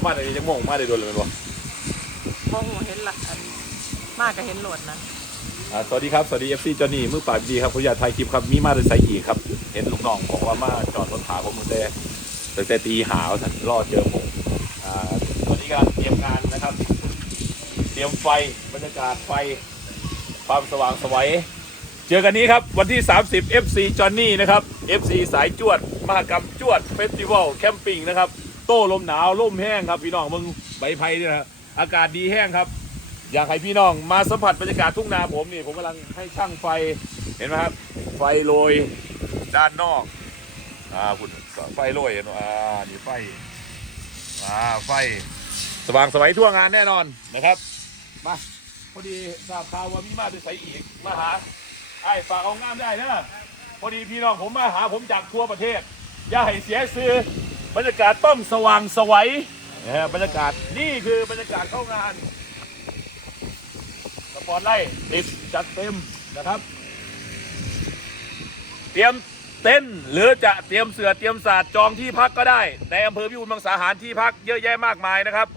ประมาณนี้จะมองมาได้โดนเลยแมันบ่มองเห็นละอันมากก็เห็นโหลดนะอ่าสวัสดีครับ สวัสดีเอฟซีจอนี่มือปราบดีครับผมอยากถ่ายคลิปครับมีมาโดยสายอีกครับ เห็นลูกน้องบอกว่ามาจอดรถถาผมตั้งแต่ตั้งแต่ตีหาวท่านรอเจอผมอ่าตอนนี้กำลังเตรียมงานนะครับ เตรียมไฟบรรยากาศไฟ ความสว่างไสวัยเจอกันนี้ครับ วันที่ 30 FC จอห์นนี่นะครับ FC สายจวด มหกรรมจวดเฟสติวัลแคมปิ้งนะครับโต้ลมหนาวลมแห้งครับพี่น้องมึงใบไผ่เนี่ยนะอากาศดีแห้งครับ อยากให้พี่น้องมาสัมผัสบรรยากาศทุ่งนาผมนี่ผมกำลังให้ช่างไฟเห็นไหมครับ ไฟโรยด้านนอกอ่าคุณไฟโรยเห็นอ่านี่ไฟอ่าไฟสว่างสวัยทั่วงานแน่นอนนะครับมาพอดีทราบข่าวว่ามีมาด้วยใสอีกมาหาไอ้ฝากเอางามได้นะพอดีพี่น้องผมมาหาผมจากทั่วประเทศ อย่าให้เสียซื้อ บรรยากาศต้องสว่างสวัยนะฮะบรรยากาศนี่คือบรรยากาศเข้างานสปอร์ตไล่ติดจัดเต็มนะครับ เตรียมเต้นหรือจะเตรียมเสือเตรียมศาสตร์จองที่พักก็ได้ ในอำเภอพิบูลมังสาหารที่พักเยอะแยะมากมายนะครับ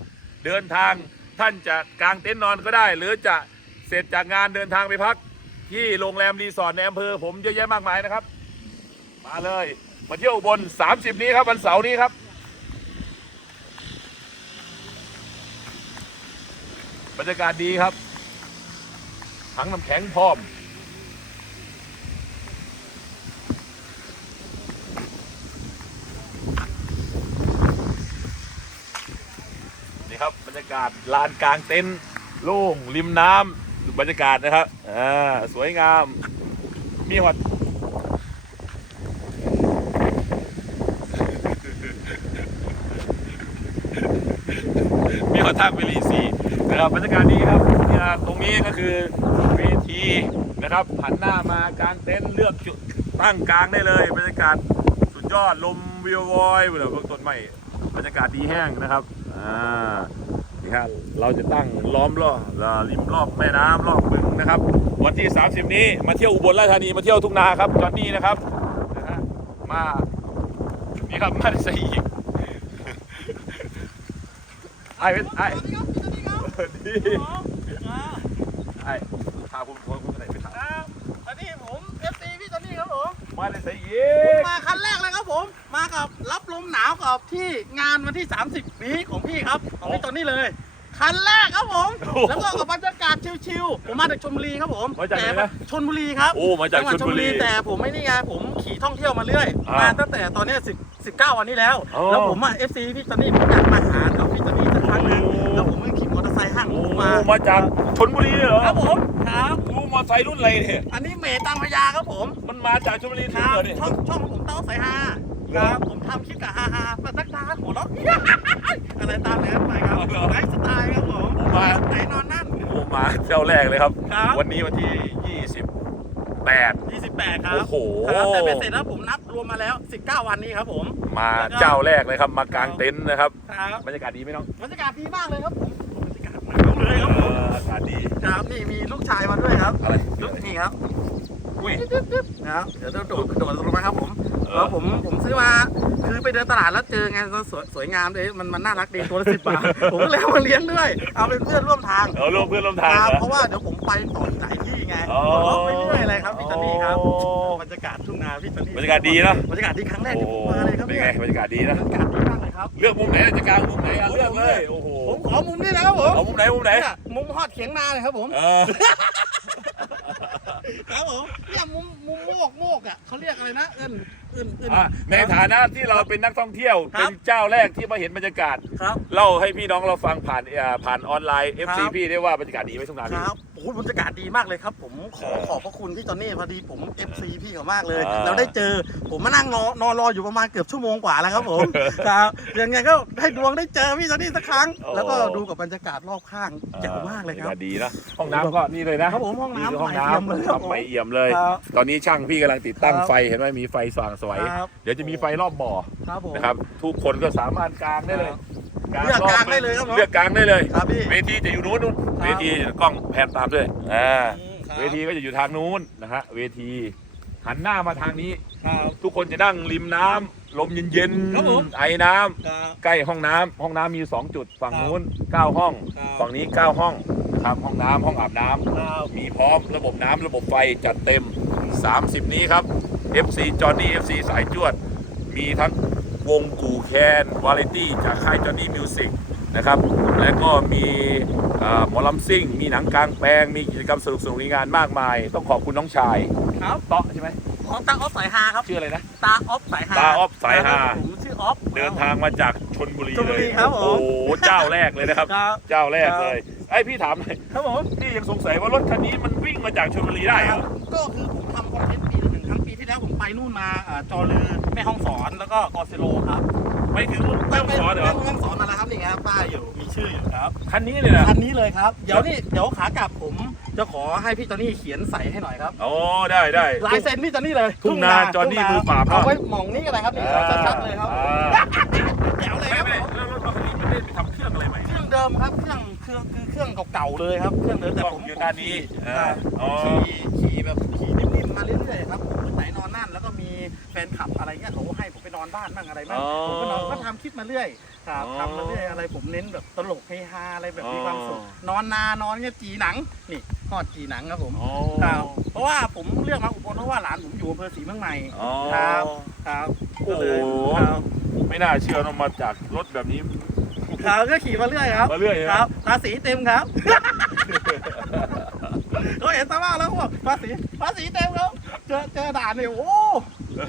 เดินทางท่านจะกางเต็นท์นอนก็ได้ หรือจะเสร็จจากงานเดินทางไปพักที่โรงแรมรีสอร์ทในอำเภอผมเยอะแยะมากมายนะครับ มาเลย มาเที่ยวบน 30 นี้ครับวันเสาร์นี้ครับ บรรยากาศดีครับ ถังน้ำแข็งพร้อม นี่ครับบรรยากาศลานกลางเต็นท์โล่งริมน้ำบรรยากาศนะครับ อ่า สวยงาม มีหอด มีหอดทางไปรีซีนะครับบรรยากาศดีครับตรงนี้ก็คือเวทีนะครับหันหน้ามากลางเต็นท์เลือกจุดตั้งกลางได้เลยบรรยากาศสุดยอดลมวิววอยเหมือเบื้องต้นใหม่บรรยากาศดีแห้งนะครับอ่านี่ครับเราจะตั้งล้อมรอบเอ่อริมรอบแม่น้ำรอบบึงนะครับ วันที่ 30 นี้มาเที่ยวอุบลราชธานีมาเที่ยวทุ่งนาครับจอนนี่นะครับนะฮะมานี่ครับมาใส่อีก อ้เป็นไอ้ดีไอ้พาผมผมผมไหนไปถามครับอันนี้ผมเอฟซีพี่ตอนนี้ครับผมมาได้ใส่อีผมกมาคันแรกเลยครับผม มากับรับลมหนาวกับที่งานวันที่ 30 นี้ของพี่ครับของพี่ตอนนี้เลย คันแรกครับผม แล้วก็กับบรรยากาศชิลๆผมมาจากชลบุรีครับผมมาจากไหนนะชลบุรีครับโอ้มาจากจังหวัดชลบุรี แต่ผมไม่นี่ไงผมขี่ท่องเที่ยวมาเรื่อยอ่ามมาตั้งแต่ตอนเนี้สิบสิบเก้าวันนี้แล้ว อ๋อแล้วผมอะเอฟซีพี่ตอนนี้ผมอยากมาหากับพี่ตอนนี้สักครั้งหนึงโอ้ แล้วผมก็ขี่มอเตอร์ไซค์ห้างโอ้มามาจากชนบุรีเลยเหรอครับผมครับโอ้มาไซค์รุ่นอะไรเนี่ยอันนี้เมตังพญาครับผมมันมาจากชลบุรีคถึงรับเหรอเนี่ย ช่องช่องของผมเต้าสายฮาเหรคอรับผมทำคลิปกับฮาฮามา จ้าแรกเลยครับ ครับ วันนี้วันที่ 28 28 ครับโอ้โห ครับแต่เป็นเสร็จแล้วผมนับรวมมาแล้ว 19 วันนี้ครับผม มาเจ้าแรกเลยครับ มากางเต็นท์นะครับครับบรรยากาศดีไหมน้องบรรยากาศดีมากเลยครับผมบรรยากาศหนาวเลยครับผมเอออากาศดีครับนี่มีลูกชายมาด้วยครับอะไรลูกนี่ครับอุ้ยนะครับเดี๋ยวโดดกระโดดลงมาครับผมเออ แล้วผมผมซื้อมาคือไปเดินตลาดแล้วเจอไงสวยสวยงามเลยมันมันน่ารักดีตัวละสิบบาทผมก็เลยเอามาเลี้ยงด้วย เอาเป็นเพื่อนร่วมทางเออร่วมเพื่อนร่วมทางครับเหรอเพราะว่าเดี๋ยวผมไปต่อจ่ายที่ไงอ๋อหัวเราะไปเรื่อยเลยครับพี่ตันนี่ครับโอ้บรรยากาศทุ่งนาพี่ตันนี่บรรยากาศดีนะบรรยากาศดีครั้งแรกโอ้ที่ผมมาเลยครับเป็นเนี่ยไงบรรยากาศดีนะบรรยากาศดีมากเลยครับ เลือกมุมไหนจะกางมุมไหนอะเลือกเลยโอ้โหผมขอมุมนี้นะครับผมเอามุมไหนมุมไหนเนี่ยมุมฮอดเขียงนาเลยครับผม เออ ครับผมเนี่ยมุมมุมโมกโมก อะเขาเรียกอะไรนะเอิ้นเอิ้นเอิ้น อะในฐานะที่เราเป็นนักท่องเที่ยว ครัเป็บนเจ้าแรกที่มาเห็นบรรยากาศ ครับ เล่าให้พี่น้องเราฟังผ่านอ่าผ่านออนไลน์ FC ครับ พี่ได้ว่าบรรยากาศดีไหมทุ่งนาคพี่รับโอ้โหบรรยากาศดีมากเลยครับ ผมขอเออขอบพระคุณพี่จอนนี่พอดีผม FC พี่เขามากเลย อ่าแล้วได้เจอผมมานั่งรอนอนรออยู่ประมาณเกือบชั่วโมงกว่าแล้วครับผม ครับยังไงก็ได้ดวงได้เจอพี่จอนนี่สักครั้ง แล้วก็ดูกับบรรยากาศรอบข้างเจ๋งมากเลยครับบรรยากาศดีนะห้องน้ำก็นี่เลยนะครับผมห้องน้ำคือห้องใหม่เอี่ยมเลยน้ำครับทำใหม่เอี่ยมเลย ครับ ตอนนี้ช่างพี่กำลังติดตั้งครับ ไฟเห็นไหมมีไฟสว่างสวย ครับเดี๋ยวจะมีไฟรอบบ่อครับผม นะครับ ทุกคนก็สามารถกางได้เลย เลือกกางได้เลยครับผมเลือกกางได้เลยครับพี่ เวทีจะอยู่นู้นนู่นครับเวทีกล้องแพนตามด้วยอ่าอืมครับเวทีก็จะอยู่ทางนู้นนะฮะเวที หันหน้ามาทางนี้ครับทุกคนจะนั่งริมน้ำลมเย็นครับผมๆไอ้น้ำครับใกล้ห้องน้ำห้องน้ำมี 2 จุดฝั่งครับนู้น 9 ห้องครับฝั่งนี้ 9 ห้องนะครับห้องน้ำห้องอาบน้ำครับมีพร้อมระบบน้ำระบบไฟจัดเต็ม 30 นี้ครับ FC จอห์นนี่ FC สายจวด มีทั้ง วงกูแคนวาไรตี้จากค่ายจอห์นนี่มิวสิกนะครับ และก็มีอ่าหมอลำซิ่ง มีหนังกลางแปลง มีกิจกรรมสนุกสนุกในงานมากมาย ต้องขอบคุณน้องชายครับเตาะใช่ไหมของตาออฟสายฮาครับชื่ออะไรนะตาออฟสายฮาตาออฟสายฮาผมชื่อออฟ เดินทางมาจากชนบุรีชลบุเลยรีครับผมโอ้โหเจ้าแรกเลยนะครับ ครับเจ้าแรกครับเลยไอยพี่ถามหน่อยครับผม พี่ยังสงสัยว่ารถคันนี้มันวิ่งมาจากชลบุรีได้เหรอ ก็คือผมทำคอนเทนต์ปี ละหนึ่งครั้งปีที่แล้วผมไปนู่นมาอ่าจอลือแม่ห้องสอนแล้วก็ออสเซโลครับไม่ถึงแม่ฮ่องสอนเหรอแม่ห้องสอนมาแล้วครับนี่ครับป้ายอยู่มีชื่ออยู่ครับคันนี้เลยนะคันนี้เลยครับเดี๋ยวนี่เดี๋ยวขากลับผมจะขอให้พี่จอนนี่เขียนใส่ให้หน่อยครับอ๋อได้ได้ลายเซ็นพี่จอนนี่เลยทุ่งนาจอนนี่มือปราบเอาไว้หมองนี่ก็ได้ครับนี่ชัดๆเลยครับอ่าแจ๋วเลยไม่ครับไม่ผมแล้วรถคันนี้มันได้ไปทำเครื่องอะไรใหม่เครื่องเดิมครับเครื่องเครื่องคือเครื่องเก่าๆเลยครับเครื่องเดิมแต่กล้องผมอยู่ด้านนี้อ่าอ๋อขี่ขี่แบบขี่นิ่มๆมาเรื่อยๆครับ ผมไหนนอนนั่น แล้วก็มีแฟนคลับอะไรเงี้ยเขาให้ผมไปนอนบ้านบ้างอะไรบ้างผมก็นอนก็ทำคลิปมาเรื่อยครับทำมาเรื่อยอะไรผมเน้นแบบตลกเฮฮาอะไรแบบมีความสุขนอนนานอนเงี้ยจีหนังนี่ทอดจีหนังครับผม อ๋อครับเพราะว่าผมเลือกมาอุบลเพราะว่าหลานผมอยู่อำเภอศรีเมืองใหม่ อ๋อ ครับ ครับโอ้โห ครับไม่น่าเชื่อว่ามาจากรถแบบนี้ ครับก็ขี่มาเรื่อยครับมาเรื่อยใช่ไหมครับภาษีเต็มครับเขาเห็นสภาพแล้วเขาบอกภาษีภาษีเต็มครับเจ อเจอด่านเนี่ยโอ้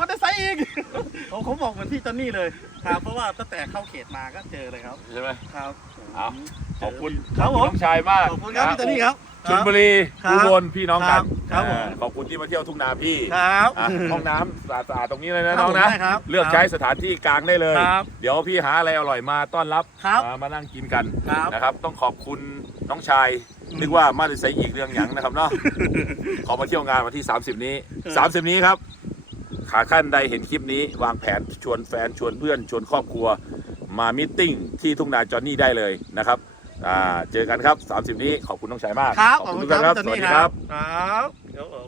มันได้ไซส์อีกเขาเขาบอกเหมือนที่จอนนี่เลยครับเพราะว่าตั้งแต่เข้าเขตมาก็เจอเลยครับใช่ไหมครับ เอา ขอบคุณครับขอผม น้องชายมากขอบคุณครับพี่จอนนี่ครับ ชลบุรีครับอุบลพี่น้องกันครับผม อ่าขอบคุณที่มาเที่ยวทุ่งนาพี่ครับ อะห้องน้ำสะอาดๆตรงนี้เลยครันะบน้องผมนะได้ครับเลือกใช้สถานที่กลางได้เลย ครับเดี๋ยวพี่หาอะไรอร่อยมาต้อนรับครับมามานั่งกินกันครับ นะครับ ต้องขอบคุณ น้องชายนึกว่ามาได้ใส่อีกเรื่องหยังนะครับเนาะ ขอมาเที่ยวงานวันที่ 30 นี้ 30 นี้ครับ ขาขั้นใดเห็นคลิปนี้ วางแผนชวนแฟนชวนเพื่อนชวนครอบครัว มามิทติ้งที่ทุ่งนาจอนนี่ได้เลยนะครับอ่าเจอกันครับ 30 นี้ขอบคุณน้องชายมากครับขขออบบคุคุณณทุกคท่านรับครับพี่จสอนวัสนี่ดีคครัรับบครับเดี๋ยวผม